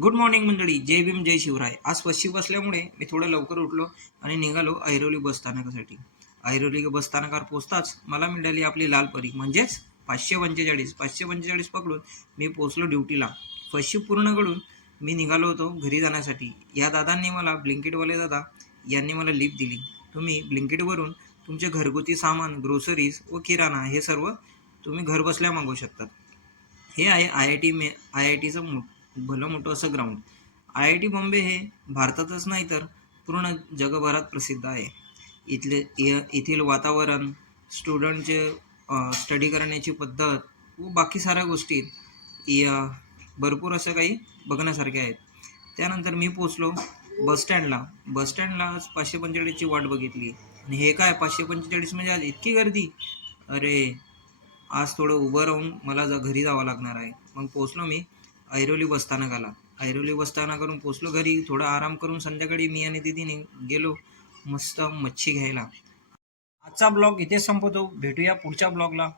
Good morning मंडळी. जय भीम जय शिवराय. आज पश्चिम असल्यामुळे मी थोडं लवकर उठलो आणि निघालो ऐरोली बसस्थानकासाठी. ऐरोली बसस्थानकावर पोचताच मला मिळाली आपली लाल परी म्हणजेच 545 पकडून मी पोचलो ड्युटीला. पश्चिम पूर्ण करून मी निघालो होतो घरी जाण्यासाठी. या दादांनी मला ब्लिंकिटवाले दादा यांनी मला लिफ्ट दिली. तुम्ही ब्लिंकिटवरून तुमचे घरगुती सामान, ग्रोसरीज व किराणा हे सर्व तुम्ही घरबसल्या मागवू शकतात. हे आहे आय आय टीचं भलं मोठं असं ग्राउंड. IIT बॉम्बे हे भारतातच नाही तर पूर्ण जगभरात प्रसिद्ध आहे. येथील वातावरण, स्टुडंटचे स्टडी करण्याची पद्धत व बाकी साऱ्या गोष्टी भरपूर असं काही बघण्यासारख्या आहेत. त्यानंतर मी पोचलो बसस्टँडला. बसस्टँडला 545ची वाट बघितली आणि हे काय 545 म्हणजे आज इतकी गर्दी. अरे, आज थोडं उभं राहून मला घरी जावं लागणार आहे. मग पोचलो मी ऐरोली बसस्थानकाला. ऐरोली बसस्थानकावरून पोचलो घरी. थोडा आराम करून संध्याकाळी मी आणि दीदीने गेलो मस्त मच्छी घ्यायला. आजचा ब्लॉग इथेच संपवतो. भेटूया पुढच्या ब्लॉगला.